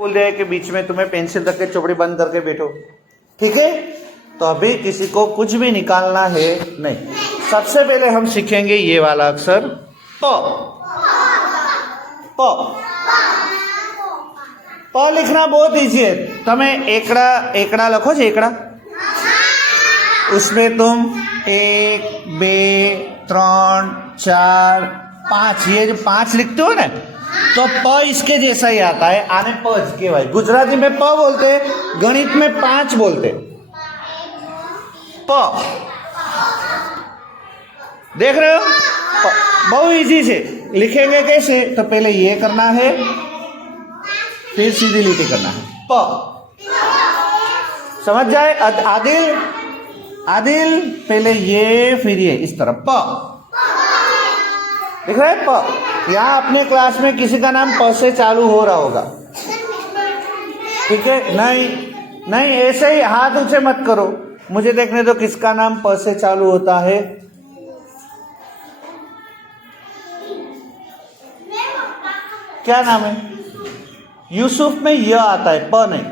बोल रहे हैं कि बीच में तुम्हें पेंसिल रख के चौपड़ी बंद करके बैठो, ठीक है। तो अभी किसी को कुछ भी निकालना है नहीं। सबसे पहले हम सीखेंगे ये वाला अक्षर प। प प लिखना बहुत इजी है। तुम्हें एकड़ा एकड़ा लखो छे, एकड़ा उसमें तुम 1 2 3 4 5 ये जो 5 लिखते हो ना, तो प इसके जैसा ही आता है। आने पज के भाई गुजराती में प बोलते, गणित में 5 बोलते। प देख रहे हो, बहुत इजी से लिखेंगे। कैसे? तो पहले ये करना है, फिर सीधी लिटी करना है। प समझ जाए आदिल? आदिल पहले ये फिर ये इस तरह प। दिख रहा है प? यहाँ अपने क्लास में किसी का नाम प से चालू हो रहा होगा, ठीक है? नहीं नहीं, ऐसे ही हाथ ऊंचे मत करो, मुझे देखने दो किसका नाम प से चालू होता है। क्या नाम है? यूसुफ में य आता है, प नहीं,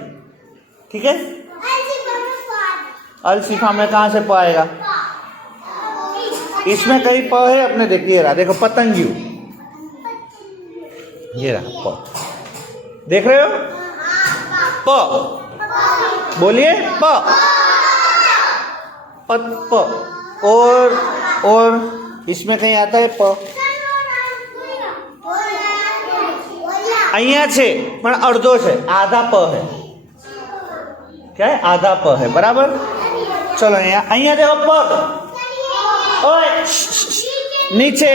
ठीक है? अलशिफा में कहां से प आएगा? इसमें कहीं प है अपने, देखिए रहा, देखो पतंगियों, ये रहा प। देख रहे हो? प बोलिए, प प प। और इसमें कहीं आता है प? અહીંયા છે પણ અડધો છે, આધા પ है। क्या है? आधा प है, बराबर। चलो અહીંયા देखो पग, ओए नीचे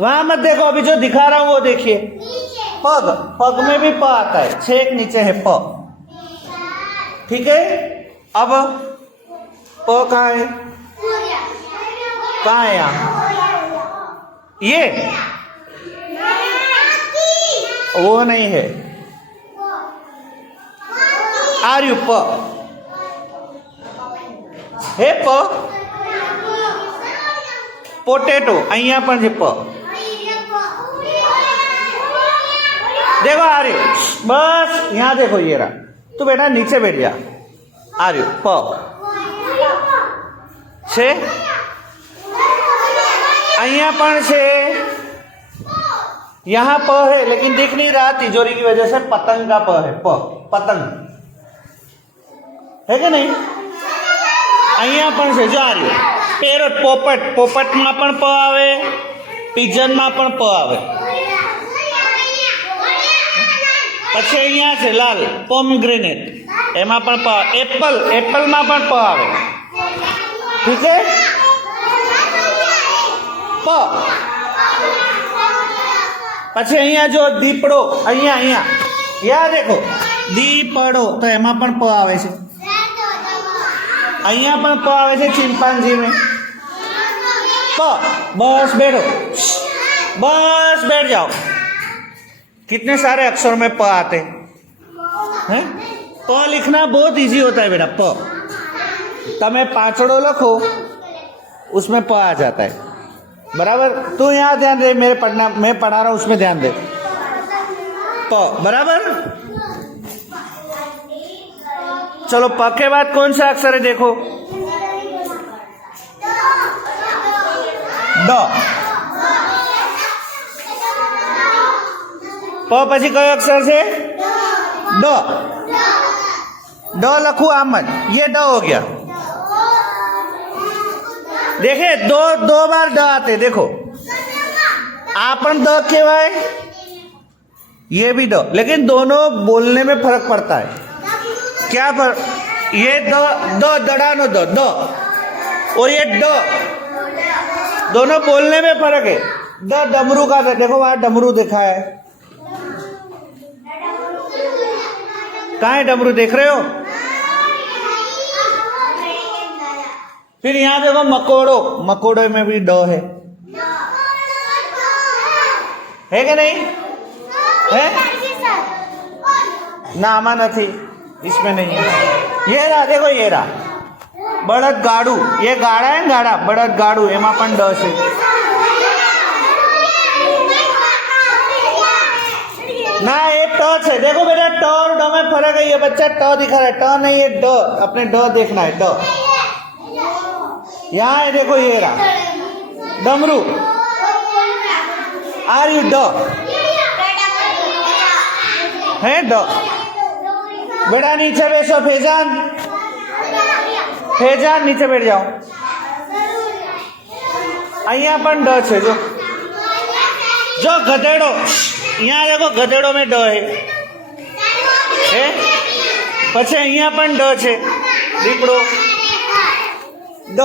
वहां मत देखो, अभी जो दिखा रहा हूं वो देखिए। पग, पग में भी प आता है, छेक नीचे है प, ठीक है। अब प कहाँ है? कहाँ है? यहाँ ये वो नहीं है, आर्यु प है। प पोटेटो અહીંયા પણ છે प। देखो आर्यु, बस यहाँ देखो, ये रहा। तू बेटा नीचे बैठ जा। आर्यु प છે, અહીંયા પણ છે, यहाँ प है लेकिन दिख नहीं रहा, तिजोरी की वजह से पतंग का प है। प पतंग है कि नहीं? અહીંયા પણ છે, જો આર્યુ પેરોટ, પોપટ, પોપટમાં પણ પ આવે, પિજનમાં પણ પ આવે। પછી અહીંયા છે લાલ પોમગ્રેનેટ, એમાં પણ પ। એપલ, એપલમાં પણ પ આવે, ठीक है? प પછી અહીંયા જો દીપડો, અહીંયા અહીંયા યા देखो દીપડો, તો એમાં પણ પ આવે છે। અહીંયા પણ प આવે છે चिंपांजी में प। बस बैठो, बस बैठ जाओ। कितने सारे अक्षरों में प आते हैं। प लिखना बहुत इजी होता है बेटा। प तमे पाचड़ो लखो, उसमें प आ जाता है, बराबर। तू यहाँ ध्यान दे, मेरे पढ़ना, मैं पढ़ा रहा हूं उसमें ध्यान दे। प बराबर। चलो प के बाद कौन सा अक्षर है? देखो ड। प પછી કયો અક્ષર છે? ડ। ड લખું આમ જ, ये ड हो गया। देखे दो बार ड आते, देखो आपन द कहवाय, ये भी ड, लेकिन दोनों बोलने में फर्क पड़ता है। क्या फर्क? ये द दड़ानो द, और ये ड, दोनों बोलने में फर्क है। द डमरू का, देखो वहां डमरू देखा है, कहाँ है डमरू? देख रहे हो? फिर यहाँ देखो मकोड़ो, मकोड़ो में भी ड है कि नहीं है? ना आमा नहीं, इसमें नहीं है। ये रहा, देखो ये रहा बड़द गाड़ू, ये गाड़ा है गाड़ा, बड़द गाड़ू, एमा पण ड से। ना एक ट है, देखो बेटा ट और ड फर्क है, ये बच्चा ट दिखा रहा है, ट नहीं है ड, अपने ड देखना है, ड यहाँ है, देखो ये रहा डमरू, आर यू ड है ड। बेटा नीचे बैठो, फैजान, फैजान नीचे बैठ जाओ। અહીંયા પણ ડ છે, જો જો ગધેડો, અહીંયા देखो ગધેડો में ड है, પછી અહીંયા પણ ડ છે, દીકડો ડ,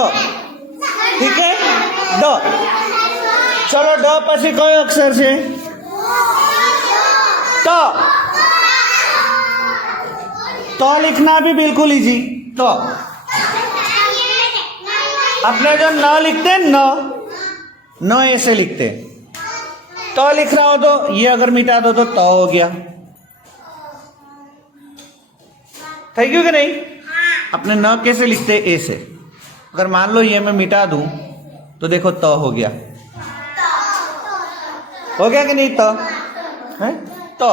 ठीक है ड। चलो ड પછી કયો અક્ષર છે? ત। तो लिखना भी बिल्कुल इजी, तो अपने जो न लिखते हैं न ऐसे लिखते हैं, तो लिख रहा हो तो ये अगर मिटा दो तो हो गया, थैंक यू कि नहीं? अपने न कैसे लिखते हैं? ऐसे। अगर मान लो ये मैं मिटा दूं तो देखो तो हो गया कि नहीं? तो है तो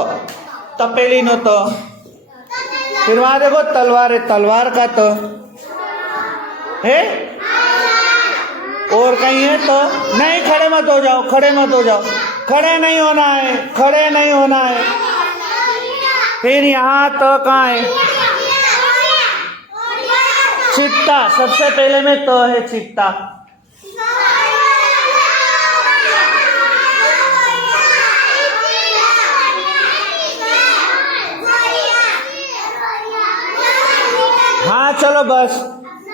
तपेली नो तो, फिर वहां देखो तलवार है, तलवार का तो है, और कहीं है तो नहीं। खड़े मत हो जाओ, खड़े मत हो जाओ, खड़े नहीं होना है, खड़े नहीं होना है। फिर यहाँ तो कहाँ है? चित्ता, सबसे पहले में तो है चित्ता। हाँ चलो बस,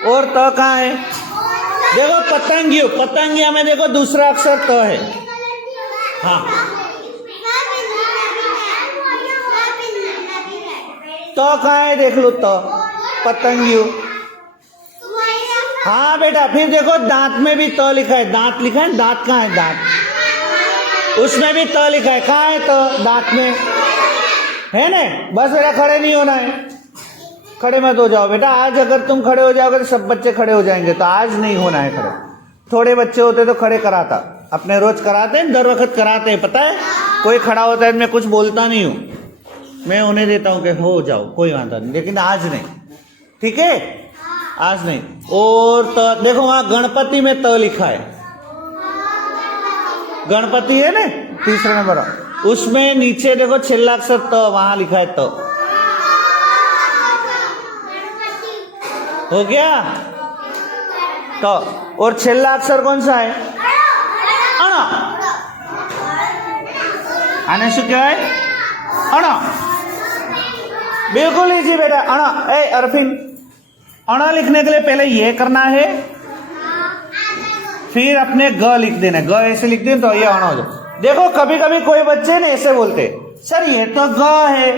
और त कहाँ है? देखो पतंगियों, पतंगिया में देखो दूसरा अक्षर त है। हाँ तो कहाँ है? देख लो तो पतंगियों। हाँ बेटा, फिर देखो दांत में भी त लिखा है, दांत लिखा है, दांत कहाँ है? दांत, उसमें भी त लिखा है, कहाँ है? तो दांत में है ना। बस बेटा खड़े नहीं होना है, खड़े मत हो जाओ बेटा। आज अगर तुम खड़े हो जाओगे तो सब बच्चे खड़े हो जाएंगे, तो आज नहीं होना है खड़े। थोड़े बच्चे होते तो खड़े कराता, अपने रोज कराते हैं, दर वक्त कराते हैं, पता है। कोई खड़ा होता है मैं कुछ बोलता नहीं हूँ, मैं उन्हें देता हूँ कि हो जाओ कोई वादा नहीं, लेकिन आज नहीं, ठीक है? आज नहीं। और तो देखो वहां गणपति में त लिखा है, गणपति है ना तीसरा नंबर, उसमें नीचे देखो छेल्ला अक्षर त, वहां लिखा है त। हो गया तो, और छेल्ला अक्षर कौन सा है? अण। आने शू कहवाय? अण। बिल्कुल इजी बेटा, अण। ए अरफिन, अण लिखने के लिए पहले ये करना है, फिर अपने ग लिख देना, ग ऐसे लिख दें तो ये अण हो जाए। देखो कभी कभी कोई बच्चे ने ऐसे बोलते, सर ये तो ग है,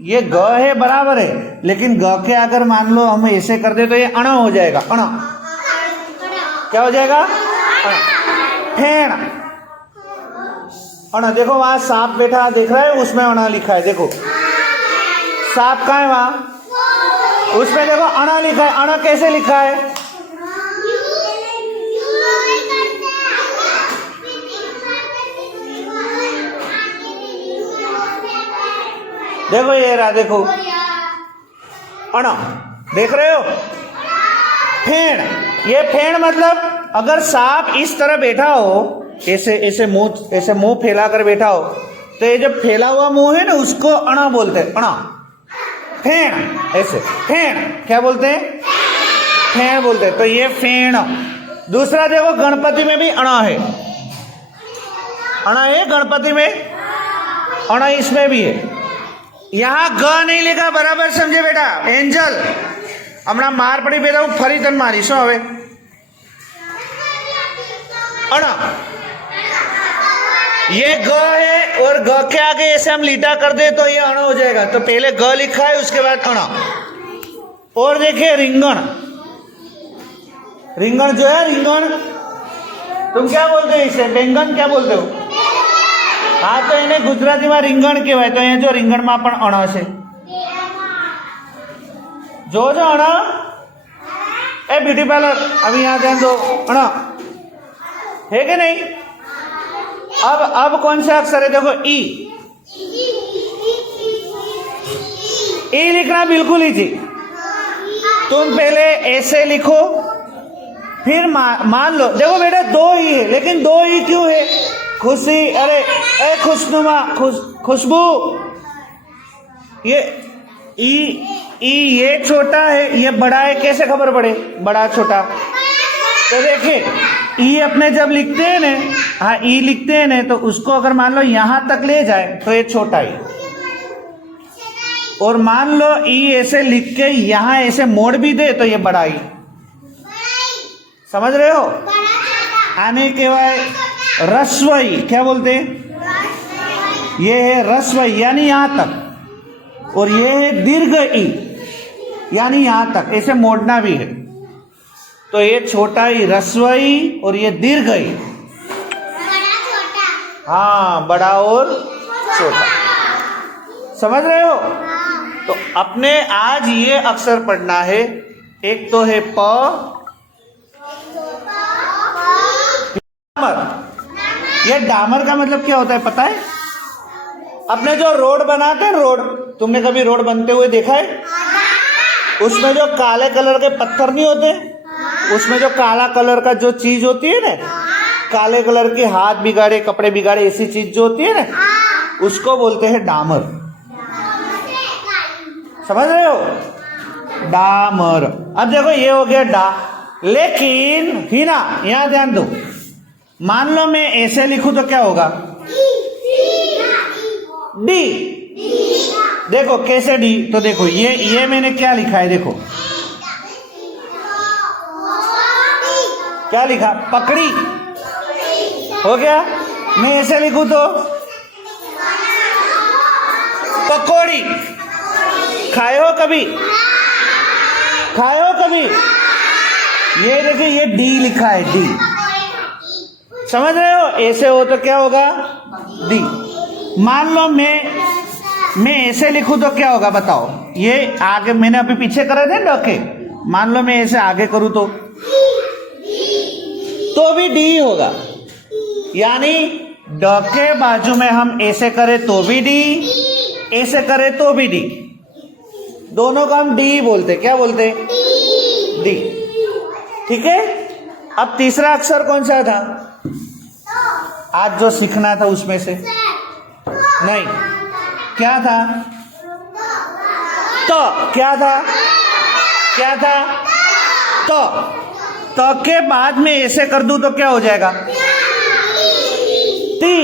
ये ग है बराबर है, लेकिन ग के अगर मान लो हम ऐसे कर दे तो ये अण हो जाएगा। अण क्या हो जाएगा? फेण। अण। देखो वहां सांप बैठा देख रहा है, उसमें अण लिखा है, देखो सांप कहाँ है? वहां उसमें देखो अण लिखा है। अण कैसे लिखा है? देखो ये रहा, देखो अण, देख रहे हो? फेण। ये फेण मतलब अगर सांप इस तरह बैठा हो, ऐसे ऐसे मुंह फैला कर बैठा हो, तो ये जो फैला हुआ मुंह है ना, उसको अण बोलते हैं, अण। फेण, ऐसे फेण क्या बोलते हैं? फेण बोलते हैं। तो ये फेण। दूसरा देखो गणपति में भी अण है, अण है गणपति में, अण इसमें भी है। यहाँ ग नहीं लिखा, बराबर समझे बेटा? एंजल हमणा मार पड़ी बेटा, हूँ फरी तन मारीश हवे। अण, ये ग है, और ग के आगे ऐसे हम लीटा कर दे तो ये अण हो जाएगा। तो पहले ग लिखा है, उसके बाद अण। और देखिए रिंगण, रिंगण जो है, रिंगण तुम क्या बोलते हो इसे? बैंगन क्या बोलते हो? हाँ तो इन्हें गुजराती में રીંગણ કહેવાય। तो અહીંયા જો રીંગણમાં પણ અણ છે, જો અણ। ए ब्यूटी पार्लर अभी यहाँ ध्यान दो, अण है कि नहीं? अब कौन सा अक्षर है? देखो ई। ई लिखना बिल्कुल इजी। तुम पहले ऐसे लिखो, फिर मान लो, देखो बेटा दो ही है, लेकिन दो ही क्यों है? खुशी, अरे खुशनुमा, खुशबू, ये ई ये छोटा है, ये बड़ा है, कैसे खबर पड़े बड़ा छोटा? तो देखिए ई अपने जब लिखते हैं ना, हाँ ई लिखते हैं ना, तो उसको अगर मान लो यहां तक ले जाए तो ये छोटा ही, और मान लो ई ऐसे लिख के यहां ऐसे मोड़ भी दे तो ये बड़ा ही। समझ रहे हो? आने के बाद रस्वई क्या बोलते हैं? ये है रस्वई यानी यहां तक, और ये है दीर्घ ई यानी यहां तक, ऐसे मोड़ना भी है। तो ये छोटा ई रस्वई और ये दीर्घ ई, हाँ बड़ा और छोटा। समझ रहे हो? तो अपने आज ये अक्षर पढ़ना है। एक तो है प, डामर। ये डामर का मतलब क्या होता है पता है? अपने जो रोड बनाते हैं, रोड, तुमने कभी रोड बनते हुए देखा है? उसमें जो काले कलर के पत्थर नहीं होते, उसमें जो काला कलर का जो चीज होती है ना, काले कलर के हाथ बिगाड़े कपड़े बिगाड़े ऐसी चीज जो होती है ना, उसको बोलते हैं डामर। समझ रहे हो? डामर। अब देखो ये हो गया डा, लेकिन हिना यहां ध्यान दो, मान लो मैं ऐसे लिखूं तो क्या होगा? डी। देखो कैसे डी? तो देखो ये मैंने क्या लिखा है, देखो क्या लिखा? पकड़ी। हो गया। मैं ऐसे लिखूं तो पकौड़ी। खाए हो कभी? खाए हो कभी? ये देखिए ये डी लिखा है, डी। समझ रहे हो? ऐसे हो तो क्या होगा? डी। मान लो मैं ऐसे लिखूं तो क्या होगा बताओ? ये आगे मैंने अभी पीछे करे थे डके, मान लो मैं ऐसे आगे करूं तो भी डी होगा। यानी ड के बाजू में हम ऐसे करें तो भी डी, ऐसे करें तो भी डी, दोनों को हम डी बोलते। क्या बोलते? डी। ठीक है। अब तीसरा अक्षर कौन सा था आज जो सीखना था उसमें से? नहीं, क्या था? तो क्या था? क्या था? तो के बाद में ऐसे कर दूं तो क्या हो जाएगा? ती।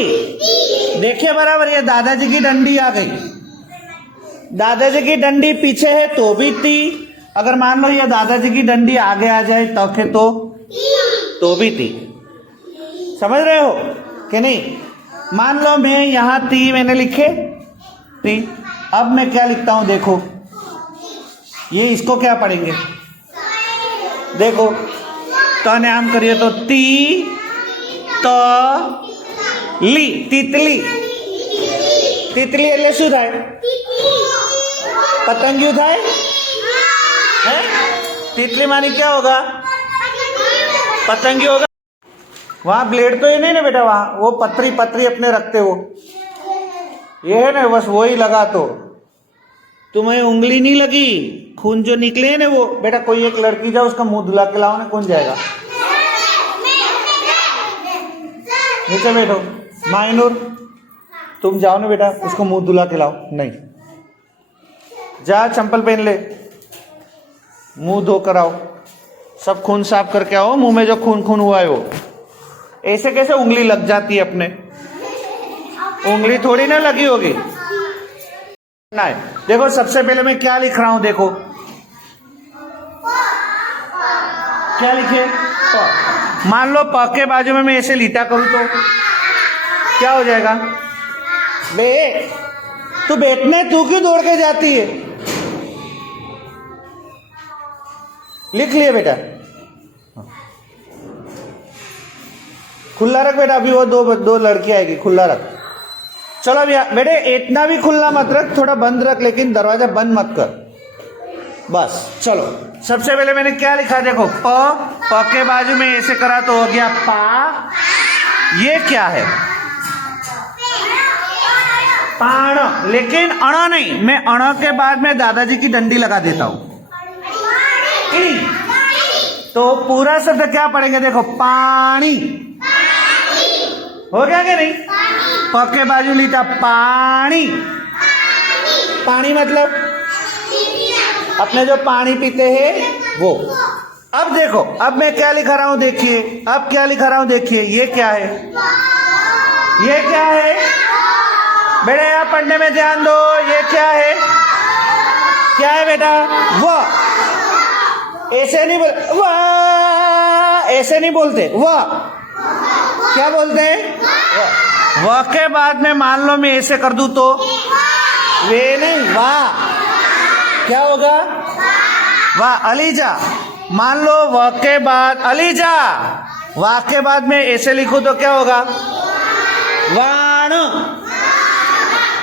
देखिए बराबर, ये दादाजी की डंडी आ गई। दादाजी की डंडी पीछे है तो भी ती, अगर मान लो ये दादाजी की डंडी आगे आ जाए तके तो भी ती। समझ रहे हो कि नहीं? मान लो मैं यहां ती मैंने लिखे ती, अब मैं क्या लिखता हूं देखो, ये इसको क्या पढ़ेंगे? देखो तो नाम करिए तो ती तो ली, तितली। तितली એટલે શું થાય? पतंगियों થાય है? तितली मानी क्या होगा? पतंगी होगा। वहां ब्लेड तो ये नहीं ना बेटा, वहां वो पत्री अपने रखते हो, ये है ना, बस वही लगा। तो तुम्हें उंगली नहीं लगी, खून जो निकले है ना वो, बेटा कोई एक लड़की जाओ उसका मुंह धुला के लाओ ना, कौन जाएगा? नीचे बैठो। माइनूर तुम जाओ ना बेटा, उसको मुंह धुला के लाओ। नहीं, जा चंपल पहन ले, मुंह धो कर आओ, सब खून साफ करके आओ, मुंह में जो खून हुआ है वो। ऐसे कैसे उंगली लग जाती है अपने? उंगली थोड़ी ना लगी होगी ना। देखो सबसे पहले मैं क्या लिख रहा हूं, देखो क्या लिखे? प। मान लो प के बाजू में मैं ऐसे लीटा करूं तो क्या हो जाएगा? बे तू बैठने, तू क्यों दौड़ के जाती है? लिख लिए बेटा, खुला रख बेटा, अभी वो दो लड़की आएगी, खुला रख। चलो अभी बेटे इतना भी खुला मत रख, थोड़ा बंद रख, लेकिन दरवाजा बंद मत कर। बस चलो, सबसे पहले मैंने क्या लिखा देखो, प के बाजू में ऐसे करा तो हो गया पा। ये क्या है? पाण, लेकिन अण नहीं, मैं अण के बाद में दादाजी की डंडी लगा देता हूं। तो पूरा शब्द क्या पढ़ेंगे? देखो, पानी हो गया कि नहीं? प के बाजू लीटा पानी। पानी मतलब अपने जो पानी पीते हैं वो। अब देखो, अब मैं क्या लिखा रहा हूं, देखिए, अब क्या लिखा रहा हूं, देखिए, ये क्या है? ये क्या है बेटा? यहाँ पढ़ने में ध्यान दो। ये क्या है? क्या है बेटा? वह। ऐसे नहीं बोल, वाह ऐसे नहीं बोलते, वाह क्या बोलते हैं? वाह के बाद में मान लो मैं ऐसे कर दूं तो वे नहीं, वाह क्या होगा? वाह। अलीजा, मान लो वाह के बाद अलीजा, वाह के बाद में ऐसे लिखूं तो क्या होगा? वाण।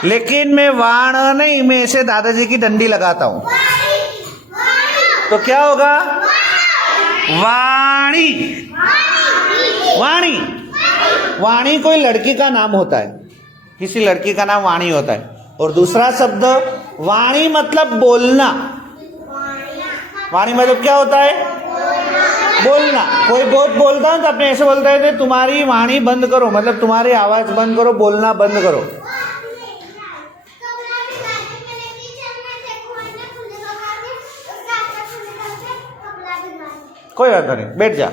लेकिन मैं वाण नहीं, मैं ऐसे दादाजी की डंडी लगाता हूं तो क्या होगा? वाणी। वाणी। वाणी कोई लड़की का नाम होता है, किसी लड़की का नाम वाणी होता है। और दूसरा शब्द वाणी मतलब बोलना। वाणी मतलब क्या होता है? बोलना। कोई बहुत बोलता है तो अपने ऐसे बोलता है, तुम्हारी वाणी बंद करो, मतलब तुम्हारी आवाज बंद करो, बोलना बंद करो। कोई बात नहीं, बैठ जा।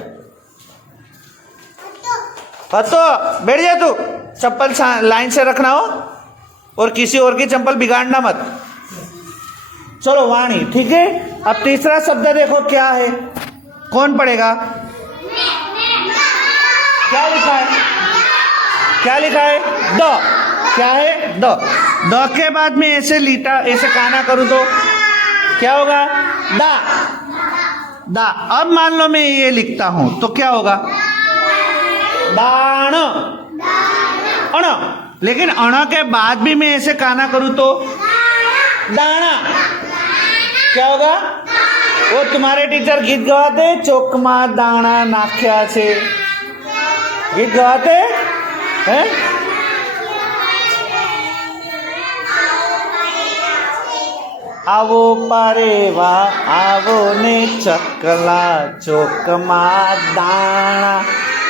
तो बैठ जा तू, चप्पल लाइन से रखना हो और किसी और की चप्पल बिगाड़ना मत। चलो, वाणी, ठीक है। अब तीसरा शब्द देखो क्या है, कौन पढ़ेगा? क्या लिखा है? क्या लिखा है? द। क्या है? द। द के बाद में ऐसे लीटा, ऐसे काना करूं तो क्या होगा? दा। दा। अब मान लो मैं ये लिखता हूं तो क्या होगा? दाण। अण। लेकिन अण के बाद भी मैं ऐसे काना करूं तो दाना। क्या होगा? वो तुम्हारे टीचर गीत गाते, चोकमा दाना नाख्या छे, गीत गाते हैं? आवो पारेवा आवो ने चकला, चोकमा दाना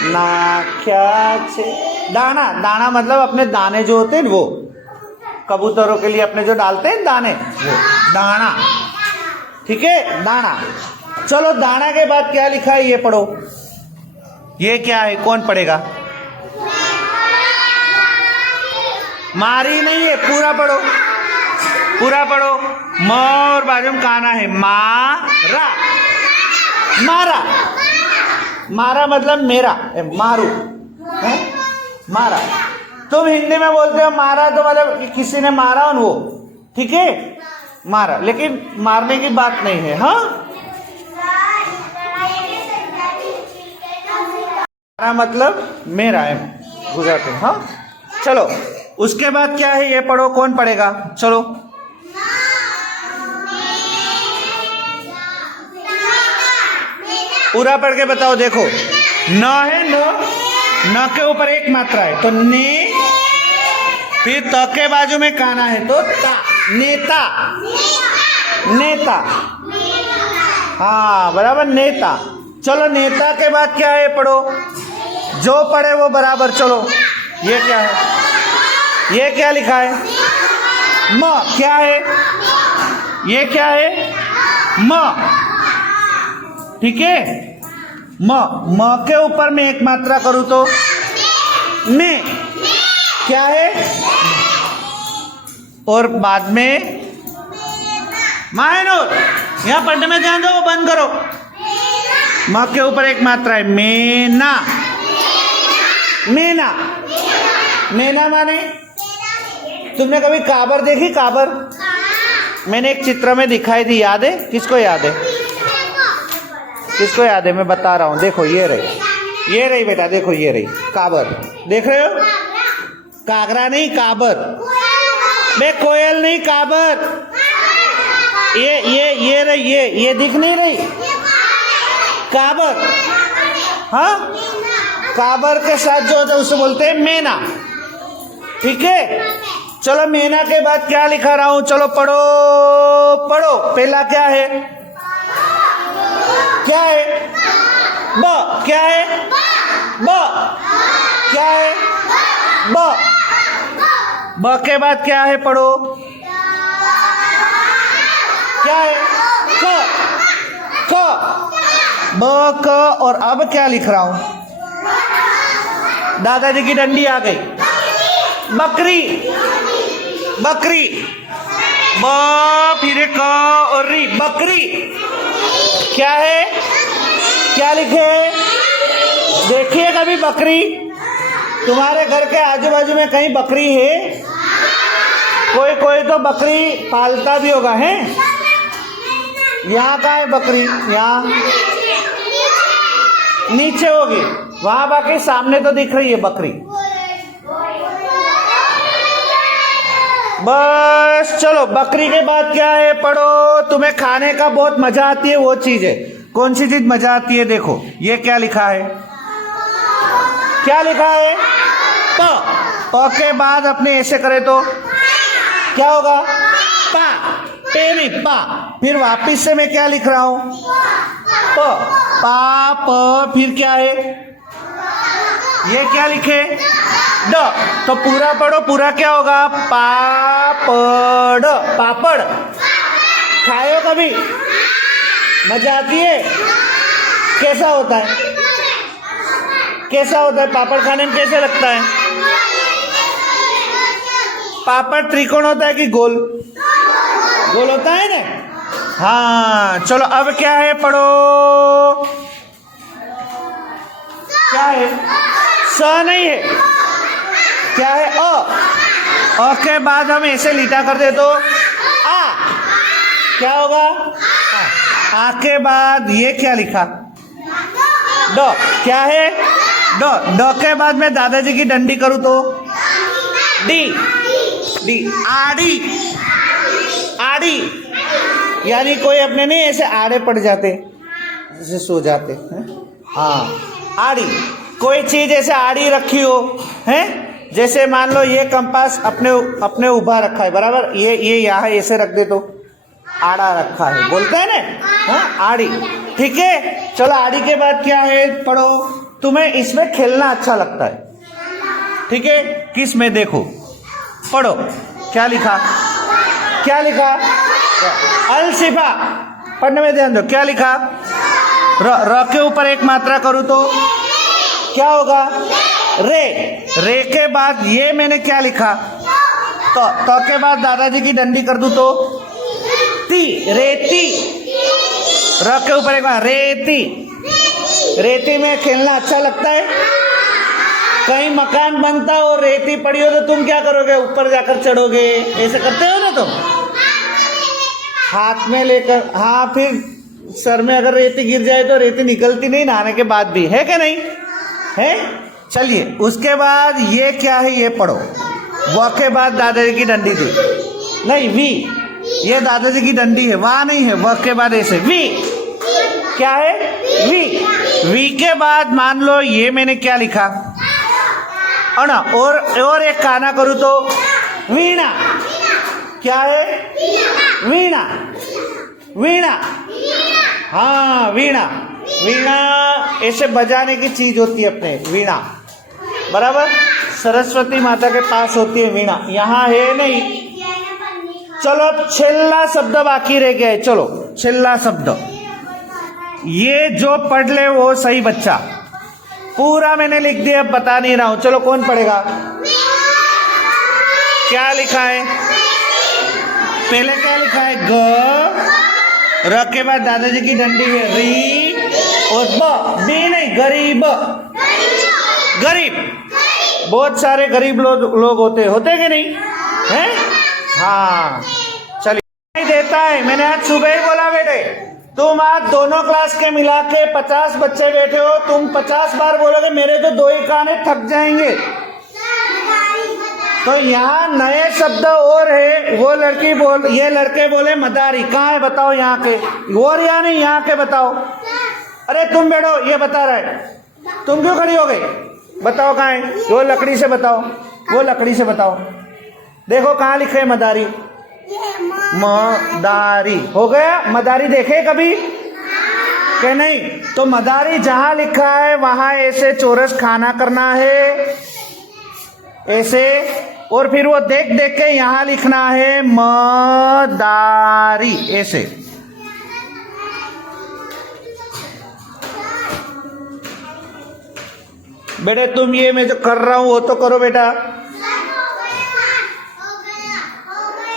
नाख्या छे। दाना, दाना मतलब अपने दाने जो होते हैं वो, कबूतरों के लिए अपने जो डालते हैं दाने, वो दाना, ठीक है? दाना। चलो, दाना के बाद क्या लिखा है ये पढ़ो। ये क्या है, कौन पढ़ेगा? मारी नहीं है, पूरा पढ़ो, पूरा पढ़ो। म और बाजू में काना है, मारा। मारा। मारा मतलब मेरा, मारू है? मारा। तुम हिंदी में बोलते हो मारा तो मतलब किसी ने मारा और वो, ठीक है? मारा, लेकिन मारने की बात नहीं है। हाँ, मारा मतलब मेरा है, गुजराती। हाँ, चलो, उसके बाद क्या है ये पढ़ो, कौन पढ़ेगा? चलो, पूरा पढ़ के बताओ। देखो, न है, न के ऊपर एक मात्रा है तो ने, फिर त के बाजू में काना है तो ता, नेता। नेता, हाँ बराबर, नेता। चलो, नेता के बाद क्या है पढ़ो, जो पढ़े वो बराबर। चलो, ये क्या है? ये क्या लिखा है? म। क्या है ये? क्या है? म, ठीक है? म। म के ऊपर में एक मात्रा करूं तो ने। क्या है? और बाद में मायनूर। यहां पढ़ने में ध्यान दो, वो बंद करो। म के ऊपर एक मात्रा है, मेना। मेना। मेना माने, तुमने कभी काबर देखी? काबर मैंने एक चित्र में दिखाई थी, याद है? किसको याद है? किसको याद है? मैं बता रहा हूं, देखो, ये रही, ये रही बेटा, देखो, ये रही काबर, देख रहे हो? कागरा नहीं, काबर। मैं कोयल नहीं, काबर। ये रही, ये दिख नहीं रही? काबर। हाँ, काबर के साथ जो होता है उसे बोलते हैं मेना, ठीक है? चलो मैना के बाद क्या लिखा रहा हूं, चलो पढ़ो पढ़ो। पहला क्या है, क्या है, ब, क्या है, ब, क्या है, ब, ब के बाद क्या है, पढ़ो, क्या है, क, क, ब क। और अब क्या लिख रहा हूं, दादाजी की डंडी आ गई, बकरी, बकरी, ब फिर क और री, बकरी। क्या है, क्या लिखे, देखिए कभी बकरी, तुम्हारे घर के आजू बाजू में कहीं बकरी है, कोई कोई तो बकरी पालता भी होगा, है? यहाँ कहाँ है बकरी, यहाँ नीचे होगी, वहां बाकी सामने तो दिख रही है बकरी। बस चलो, बकरी के बाद क्या है, पढ़ो। तुम्हें खाने का बहुत मजा आती है, वो चीज है, कौन सी चीज मजा आती है, देखो ये क्या लिखा है, क्या लिखा है, प, प के बाद अपने ऐसे करे तो क्या होगा, पा, पे नहीं पा। फिर वापिस से मैं क्या लिख रहा हूं, प, पा प, फिर क्या है, ये क्या लिखे, ड। तो पूरा पढ़ो, पूरा क्या होगा, पापड़, पापड़। खाए हो कभी, मजा आती है, कैसा होता है, कैसा होता है पापड़ खाने में, कैसे लगता है, पापड़ त्रिकोण होता है कि गोल, गोल होता है ना। हाँ चलो, अब क्या है, पढ़ो, क्या है, स नहीं है, क्या है, अ के बाद हम ऐसे लीटा कर दे तो आ, क्या होगा, आ के बाद ये क्या लिखा, ड, क्या है, ड, ड के बाद मैं दादाजी की डंडी करूं तो डी, डी, आड़ी, आड़ी। यानी कोई अपने नहीं ऐसे आड़े पड़ जाते, जैसे सो जाते हैं, हाँ आड़ी, कोई चीज ऐसे आड़ी रखी हो, हैं, जैसे मान लो ये कंपास अपने अपने उभा रखा है, बराबर, ये यहाँ ऐसे रख दे तो आड़ा रखा है, बोलते हैं ना, हाँ आड़ी, ठीक है। चलो आड़ी के बाद क्या है, पढ़ो। तुम्हें इसमें खेलना अच्छा लगता है, ठीक है, किस में, देखो पढ़ो, क्या लिखा, क्या लिखा, अलसिफा, पढ़ने में ध्यान दो, क्या लिखा, र के ऊपर एक मात्रा करूं तो क्या होगा, रे, रे के बाद ये मैंने क्या लिखा, तो के बाद दादाजी की डंडी कर दूं तो ती, रेती, र के ऊपर एक बार, रेती, रेती में खेलना अच्छा लगता है। कहीं मकान बनता हो, रेती पड़ी हो तो तुम क्या करोगे, ऊपर जाकर चढ़ोगे, ऐसे करते हो ना तुम, हाथ में लेकर, हाँ फिर सर में अगर रेती गिर जाए तो रेती निकलती नहीं नहाने के बाद भी, है कि नहीं है। चलिए उसके बाद ये क्या है, ये पढ़ो, व के बाद दादाजी की डंडी थी, नहीं वी, ये दादाजी की डंडी है, वहां नहीं है, व के बाद ऐसे वी, क्या है, वी, वी के बाद मान लो ये मैंने क्या लिखा, और ना, और एक काना करूं तो वीणा, क्या है, वीणा, वीणा, हाँ वीणा, वीणा ऐसे बजाने की चीज होती है अपने, वीणा, बराबर, सरस्वती माता के पास होती है वीणा, यहाँ है नहीं। चलो अब छेल्ला शब्द बाकी रह गया है, चलो छेल्ला शब्द, ये जो पढ़ ले वो सही बच्चा, पूरा मैंने लिख दिया, अब बता नहीं रहा हूं, चलो कौन पढ़ेगा, क्या लिखा है, पहले क्या लिखा है, ग, र के बाद दादाजी की डंडी है री, और ब, बी नहीं, गरीब, गरीब, बहुत सारे गरीब लोग होते कि नहीं हैं, हाँ चलिए, नहीं देता है, मैंने आज सुबह ही बोला बेटे, तुम आज दोनों क्लास के मिला के 50 बच्चे बैठे हो, तुम 50 बार बोलोगे मेरे तो 2 ही कान है, थक जाएंगे। तो यहाँ नए शब्द और है, वो लड़की बोल, ये लड़के बोले मदारी, कहाँ है बताओ, यहाँ के, और या नहीं, यहाँ के बताओ, अरे तुम बैठो, ये बता रहा है, तुम क्यों खड़ी हो गई, बताओ कहाँ है, वो लकड़ी से बताओ, वो लकड़ी से बताओ, देखो कहाँ लिखे है मदारी, मदारी हो गया। मदारी देखे कभी क्या? नहीं। तो मदारी जहां लिखा है वहां ऐसे चौरस खाना करना है, ऐसे, और फिर वो देख देख के यहां लिखना है मदारी, ऐसे। बेटे तुम ये मैं जो कर रहा हूं वो तो करो बेटा।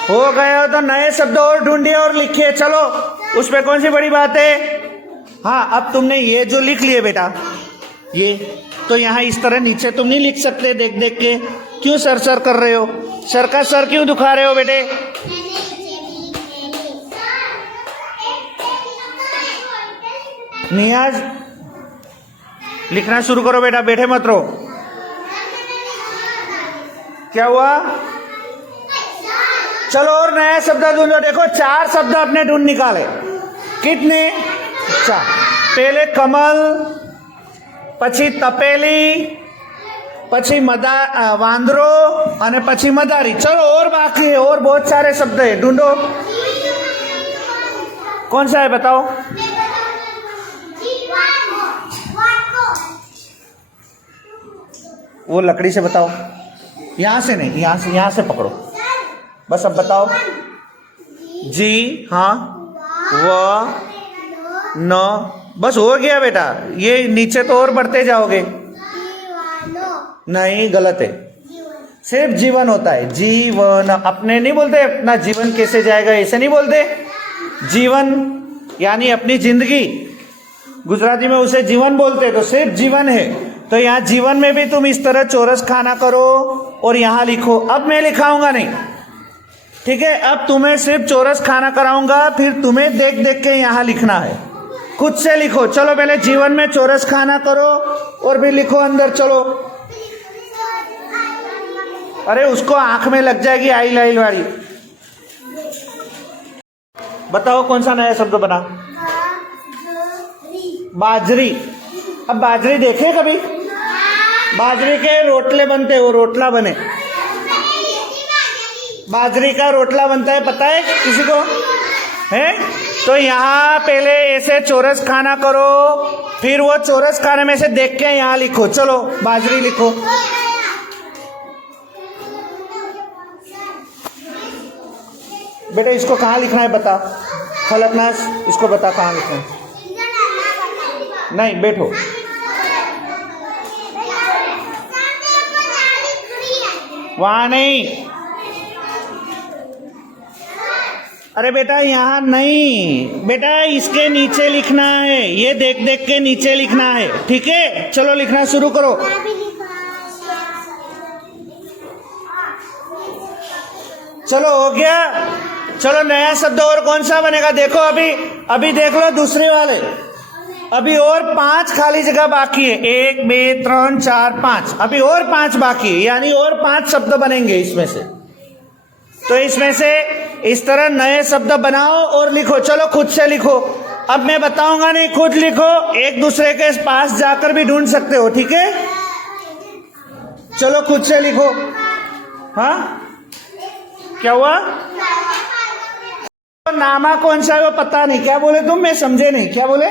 हो गया तो नए शब्द और ढूंढिए और लिखिए। चलो, उस पे कौन सी बड़ी बात है। हाँ, अब तुमने ये जो लिख लिए बेटा, ये तो यहाँ इस तरह नीचे तुम नहीं लिख सकते देख देख के। क्यों सर सर कर रहे हो? सर का सर क्यों दुखा रहे हो बेटे? नियाज, लिखना शुरू करो बेटा, बैठे मत रहो। क्या हुआ? चलो और नया शब्द ढूंढो। देखो 4 शब्द अपने ढूंढ निकाले। कितने? 4। पहले कमल, પછી તપેલી, પછી वांदरो અને પછી मदारी। चलो और बाकी है, और बहुत सारे शब्द है, ढूंढो। कौन सा है बताओ? वो लकड़ी से बताओ, यहां से नहीं, यहां से पकड़ो बस। अब बताओ। जी, हाँ, व, न, बस हो गया बेटा। ये नीचे तो और बढ़ते जाओगे। नहीं, गलत है। सिर्फ जीवन होता है, जीवन। अपने नहीं बोलते अपना जीवन कैसे जाएगा, ऐसे नहीं बोलते। जीवन यानी अपनी जिंदगी, गुजराती में उसे जीवन बोलते, तो सिर्फ जीवन है। तो यहाँ जीवन में भी तुम इस तरह चौरस खाना करो और यहाँ लिखो। अब मैं लिखाऊंगा नहीं, ठीक है? अब तुम्हें सिर्फ चौरस खाना कराऊंगा, फिर तुम्हें देख देख के यहाँ लिखना है। खुद से लिखो। चलो पहले जीवन में चौरस खाना करो और फिर लिखो अंदर। चलो, अरे उसको आंख में लग जाएगी आई लाइल वाली। बताओ कौन सा नया शब्द बना? बाजरी। अब बाजरी देखे कभी? बाजरी के रोटले बनते, वो रोटला बने। बाजरी का रोटला बनता है, पता है किसी को? है? तो यहाँ पहले ऐसे चौरस खाना करो, फिर वो चौरस खाने में से देख के यहाँ लिखो। चलो बाजरी लिखो। बेटा इसको कहाँ लिखना है बता। फलकनाश, इसको बता कहाँ लिखना है। नहीं, बैठो। वहां नहीं। अरे बेटा यहाँ नहीं बेटा, इसके नीचे लिखना है। ये देख देख के नीचे लिखना है, ठीक है? चलो लिखना शुरू करो। चलो हो गया। चलो नया शब्द और कौन सा बनेगा देखो। अभी देख लो दूसरे वाले। अभी और 5 खाली जगह बाकी है। 1, 2, 3, 4, 5। अभी और 5 बाकी है, यानी और 5 शब्द बनेंगे इसमें से। तो इसमें से इस तरह नए शब्द बनाओ और लिखो। चलो खुद से लिखो। अब मैं बताऊंगा नहीं, खुद लिखो। एक दूसरे के पास जाकर भी ढूंढ सकते हो, ठीक है? चलो खुद से लिखो। हाँ, क्या हुआ? नामा कौन सा है वो पता नहीं। क्या बोले तुम? मैं समझे नहीं, क्या बोले?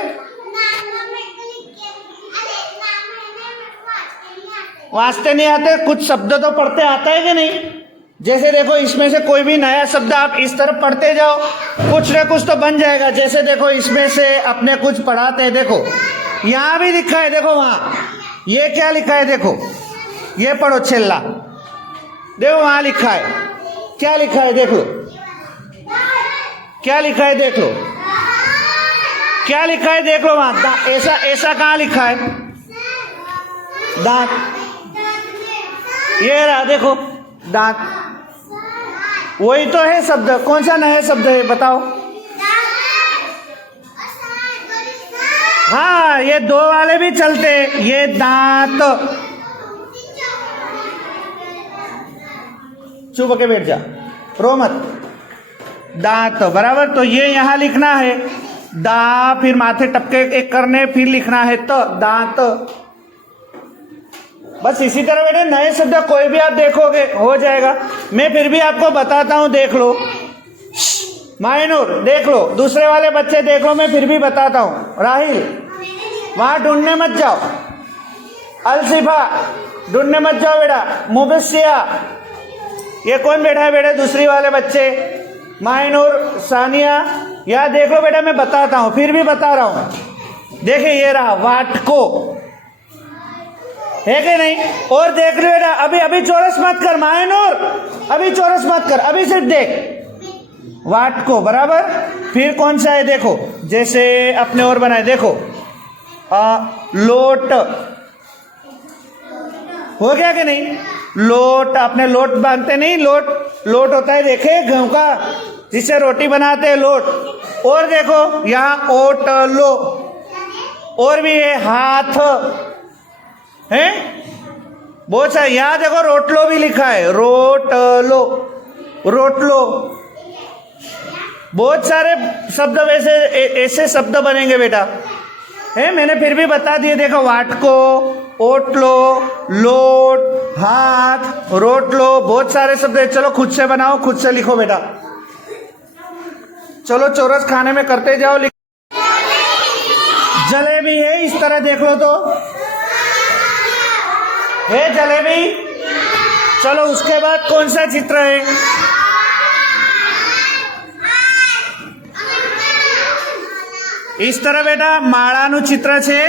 वास्ते नहीं आते। कुछ शब्द तो पढ़ते आता है कि नहीं? जैसे देखो इसमें से कोई भी नया शब्द आप इस तरफ पढ़ते जाओ, कुछ न कुछ तो बन जाएगा। जैसे देखो इसमें से अपने कुछ पढ़ाते हैं। देखो यहाँ भी लिखा है, देखो वहां ये क्या लिखा है, देखो ये पढ़ो छेल्ला। देखो वहां लिखा है, क्या लिखा है देख लो। क्या लिखा है देख लो। क्या लिखा है देख लो वहां। ऐसा कहाँ लिखा है? दांत। ये रहा देखो दांत। वही तो है शब्द। कौन सा नया शब्द है बताओ? हाँ, ये 2 वाले भी चलते। ये दांत। चुप के बैठ जा, रो मत। दांत बराबर। तो ये यहां लिखना है दा, फिर माथे टपके एक करने, फिर लिखना है तो दांत। बस इसी तरह बेटे नए शब्द कोई भी आप देखोगे हो जाएगा। मैं फिर भी आपको बताता हूँ, देख लो। मायनूर देख लो, दूसरे वाले बच्चे देख लो, मैं फिर भी बताता हूँ। राहिल वहां ढूंढने मत जाओ। अलसिफा ढूंढने मत जाओ बेटा। मुबस्सिया, ये कौन बैठा है बेटा? दूसरी वाले बच्चे। मायनूर, सानिया, यहाँ देख लो बेटा, मैं बताता हूँ, फिर भी बता रहा हूँ। देखिए ये रहा वाटको, है कि नहीं? और देख लो बेटा, अभी अभी चौरस मत कर मायनूर, अभी चौरस मत कर, अभी सिर्फ देख वाटको, बराबर। फिर कौन सा है देखो, जैसे अपने और बनाए, देखो लोट, हो गया कि नहीं? लोट, अपने लोट बांधते नहीं, लोट लोट होता है, देखे गेहूं का जिससे रोटी बनाते हैं, लोट। और देखो यहाँ ओट लो, और भी है हाथ, है बहुत सारे। यहाँ देखो रोटलो भी लिखा है, रोटलो, रोटलो। बहुत सारे शब्द वैसे ऐसे शब्द बनेंगे बेटा, है मैंने फिर भी बता दिए। देखो वाटको, ओटलो, लोट, हाथ, रोटलो, बहुत सारे शब्द है। चलो खुद से बनाओ, खुद से लिखो बेटा। चलो चौरस खाने में करते जाओ। जलेबी है, इस तरह देख लो तो है जलेबी। चलो उसके बाद कौन सा चित्र है? इस तरह बेटा माड़ानु चित्र छे।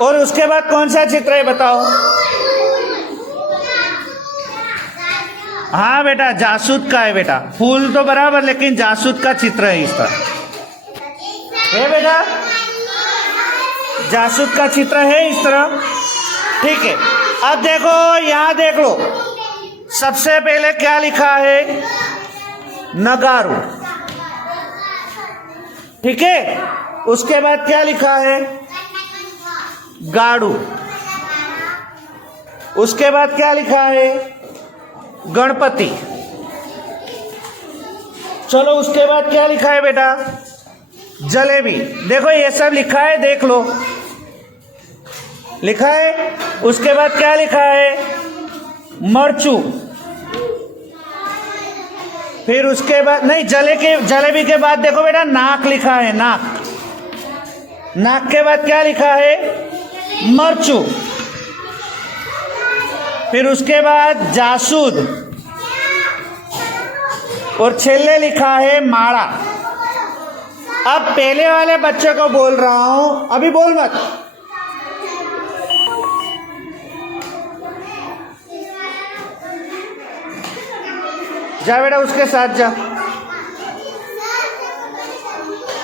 और उसके बाद कौन सा चित्र है बताओ? हाँ बेटा जासूद का है बेटा, फूल तो बराबर लेकिन जासूद का चित्र है इस तरह, है बेटा जासूद का चित्र है इस तरह, ठीक है। अब देखो यहाँ देख लो, सबसे पहले क्या लिखा है? नगारू, ठीक है। उसके बाद क्या लिखा है? गाड़ू। उसके बाद क्या लिखा है? गणपति। चलो उसके बाद क्या लिखा है बेटा? जलेबी। देखो ये सब लिखा है, देख लो लिखा है। उसके बाद क्या लिखा है? मरचू। फिर उसके बाद नहीं, जलेबी के बाद देखो बेटा नाक लिखा है, नाक। नाक के बाद क्या लिखा है? मरचू। फिर उसके बाद जासूद, और छेले लिखा है माड़ा। अब पहले वाले बच्चे को बोल रहा हूं, अभी बोल मत। जा बेटा उसके साथ जा।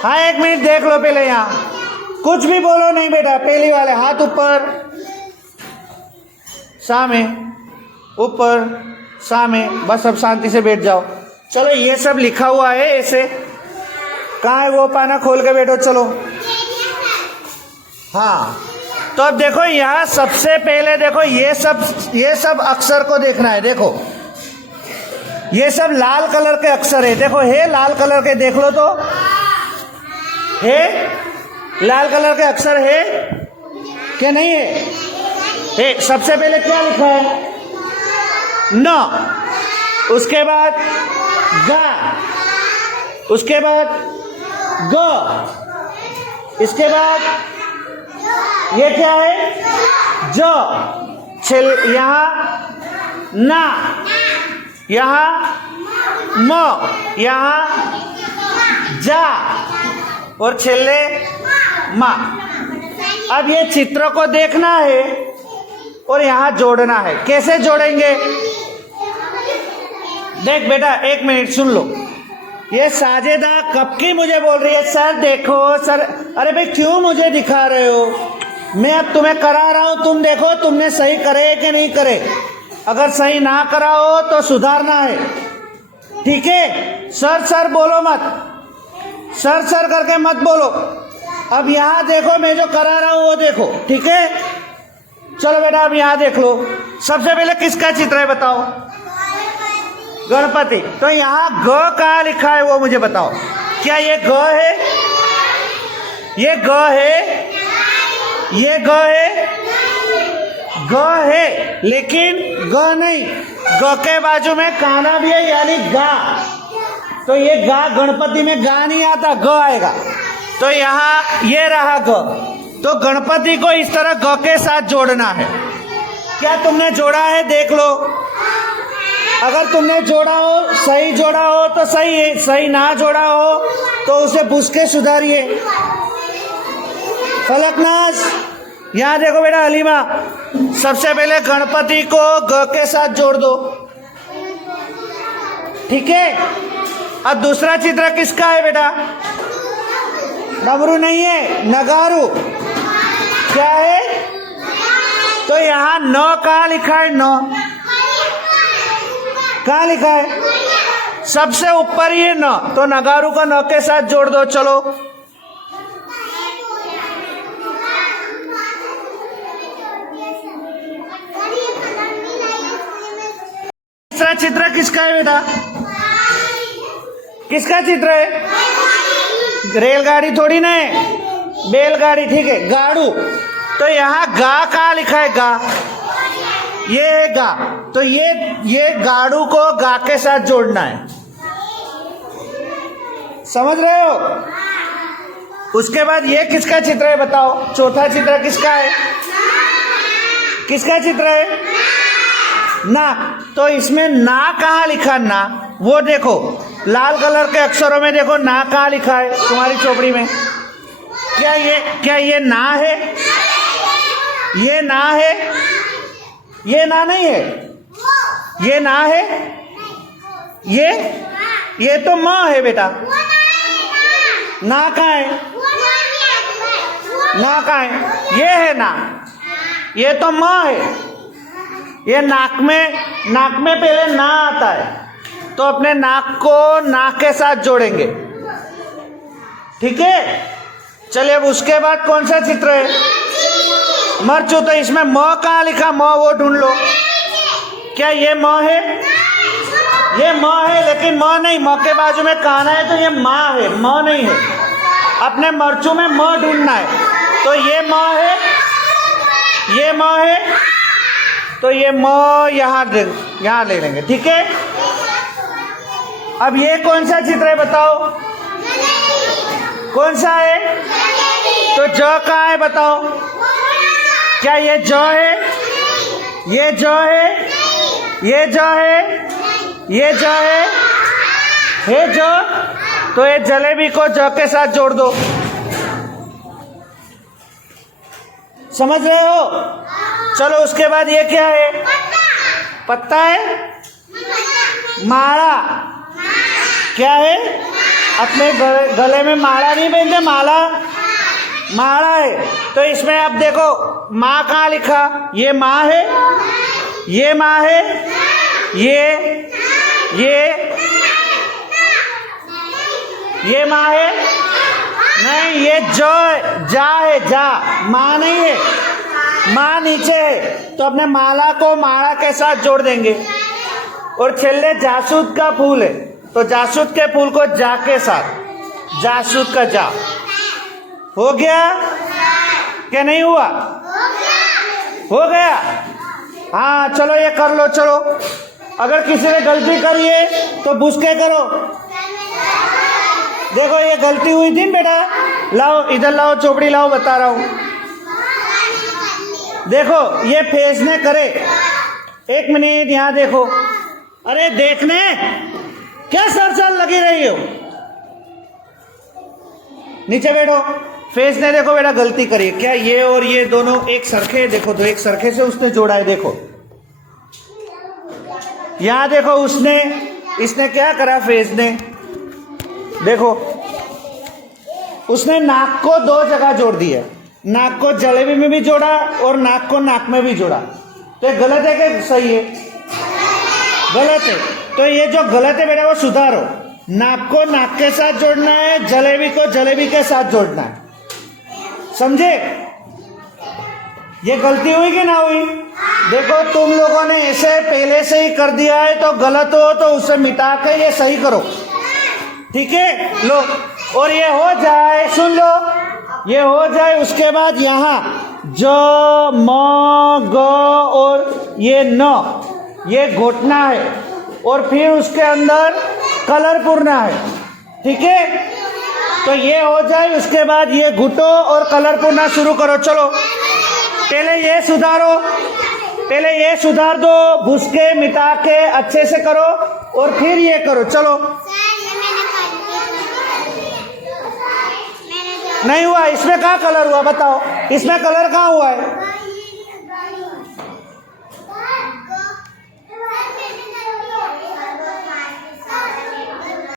हाँ एक मिनट देख लो पहले, यहाँ कुछ भी बोलो नहीं बेटा। पहली वाले हाथ ऊपर, सामे, ऊपर, सामे, बस अब शांति से बैठ जाओ। चलो ये सब लिखा हुआ है ऐसे, कहाँ है वो पाना? खोल के बैठो चलो। हाँ तो अब देखो यहाँ सबसे पहले देखो ये सब अक्षर को देखना है। देखो ये सब लाल कलर के अक्षर है, देखो है लाल कलर के, देख लो तो है लाल कलर के अक्षर है क्या? नहीं है। सबसे पहले क्या लिखा है? न। उसके बाद गा, उसके बाद ग, इसके बाद ये क्या है? ज। यहाँ ना, यहाँ म, यहाँ जा, और छेले माँ। अब ये चित्र को देखना है और यहाँ जोड़ना है। कैसे जोड़ेंगे? देख बेटा एक मिनट सुन लो। ये साजेदा कब की मुझे बोल रही है, सर देखो सर। अरे भाई क्यों मुझे दिखा रहे हो? मैं अब तुम्हें करा रहा हूं, तुम देखो तुमने सही करे कि नहीं करे। अगर सही ना करा हो तो सुधारना है, ठीक है? सर सर बोलो मत, सर सर करके मत बोलो। अब यहाँ देखो मैं जो करा रहा हूं वो देखो, ठीक है? चलो बेटा अब यहाँ देख लो। सबसे पहले किसका चित्र है बताओ? गणपति। तो यहाँ ग कहाँ लिखा है वो मुझे बताओ। क्या ये ग है? ये ग है? ये ग है? ग है लेकिन ग नहीं, ग के बाजू में काना भी है यानी गा। तो ये गा गणपति में गा नहीं आता, ग आएगा। तो यहाँ ये रहा ग। तो गणपति को इस तरह ग के साथ जोड़ना है। क्या तुमने जोड़ा है? देख लो। अगर तुमने जोड़ा हो, सही जोड़ा हो तो सही है, सही ना जोड़ा हो तो उसे पूछ के सुधारिए। फलकनाज, यहाँ देखो बेटा हलीमा, सबसे पहले गणपति को ग के साथ जोड़ दो, ठीक है। अब दूसरा चित्र किसका है बेटा? डमरू नहीं है, नगारू। क्या है? तो यहाँ न कहाँ लिखा है? न कहाँ लिखा है? सबसे ऊपर ये न, तो नगारू को न के साथ जोड़ दो। चलो तीसरा चित्र किसका है बेटा? किसका चित्र है? रेलगाड़ी थोड़ी ना है, बैलगाड़ी, ठीक है। गाड़ू, तो यहाँ गा कहाँ लिखा है? गा, ये है गा। तो ये गाड़ू को गा के साथ जोड़ना है, समझ रहे हो? उसके बाद ये किसका चित्र है बताओ? चौथा चित्र किसका है? किसका चित्र है? ना। तो इसमें ना कहाँ लिखा? ना, वो देखो लाल कलर के अक्षरों में देखो ना कहाँ लिखा है तुम्हारी चोपड़ी में? क्या ये ना है? ये ना है? ये ना नहीं है, ये ना है। ये तो माँ है बेटा। ना कहाँ है? ना कहाँ है? ये है ना, ये तो माँ है। ये नाक में पहले ना आता है, तो अपने नाक को नाक के साथ जोड़ेंगे, ठीक है। चलिए अब उसके बाद कौन सा चित्र है? मरचू। तो इसमें म कहाँ लिखा? म, वो ढूंढ लो। क्या ये म है? ये म है लेकिन म नहीं, म के बाजू में काना है तो ये माँ है, म नहीं है। अपने मरचू में म ढूंढना है। तो ये म है, ये म है, तो ये म यहाँ ले लेंगे, ठीक है। अब ये कौन सा चित्र है बताओ? कौन सा है? तो ज कहाँ है बताओ? क्या ये ज है? ये ज है? ये ज है? ये ज है ज? तो ये जलेबी को ज के साथ जोड़ दो, समझ रहे हो? चलो उसके बाद ये क्या है? पत्ता है? माला। क्या है? अपने गले में माला नहीं पहनते, माला है। तो इसमें अब देखो माँ कहाँ लिखा? ये माँ है, ये माँ है, ये माँ है नहीं, ये जा है, जा, माँ नहीं है, माँ नीचे है। तो अपने माला को माला के साथ जोड़ देंगे। और छेले जासूद का फूल है, तो जासूद के फूल को जा के साथ, जासूद का जा। हो गया क्या? नहीं हुआ? हो गया। हाँ चलो ये कर लो। चलो अगर किसी ने गलती करी है तो पूछ के करो। देखो ये गलती हुई थी बेटा, लाओ इधर लाओ, चोपड़ी लाओ, बता रहा हूँ। देखो ये फेस ने करे, एक मिनट यहाँ देखो। अरे देखने क्या सर लगी रही हो? नीचे बैठो। फेस ने देखो बेटा गलती करी। क्या ये और ये दोनों एक सरखे? देखो तो एक सरखे से उसने जोड़ा है। देखो यहाँ देखो, इसने क्या करा? फेस ने देखो उसने नाक को दो जगह जोड़ दिया। नाक को जलेबी में भी जोड़ा और नाक को नाक में भी जोड़ा। तो ये गलत है कि सही है? गलत है। तो ये जो गलत है बेटा वो सुधारो। नाक को नाक के साथ जोड़ना है, जलेबी को जलेबी के साथ जोड़ना है, समझे? ये गलती हुई कि ना हुई? देखो तुम लोगों ने ऐसे पहले से ही कर दिया है, तो गलत हो तो उसे मिटा के ये सही करो, ठीक है? लो, और ये हो जाए, सुन लो, ये हो जाए उसके बाद यहाँ ज म ग और ये न, ये घोटना है और फिर उसके अंदर कलर पूरना है। ठीक है, तो ये हो जाए, उसके बाद ये घुटो और कलर पूरना शुरू करो। चलो पहले ये सुधारो, पहले ये सुधार दो, भुसके मिटा के अच्छे से करो और फिर ये करो। चलो नहीं हुआ, इसमें कहाँ कलर हुआ बताओ, इसमें कलर कहाँ हुआ है?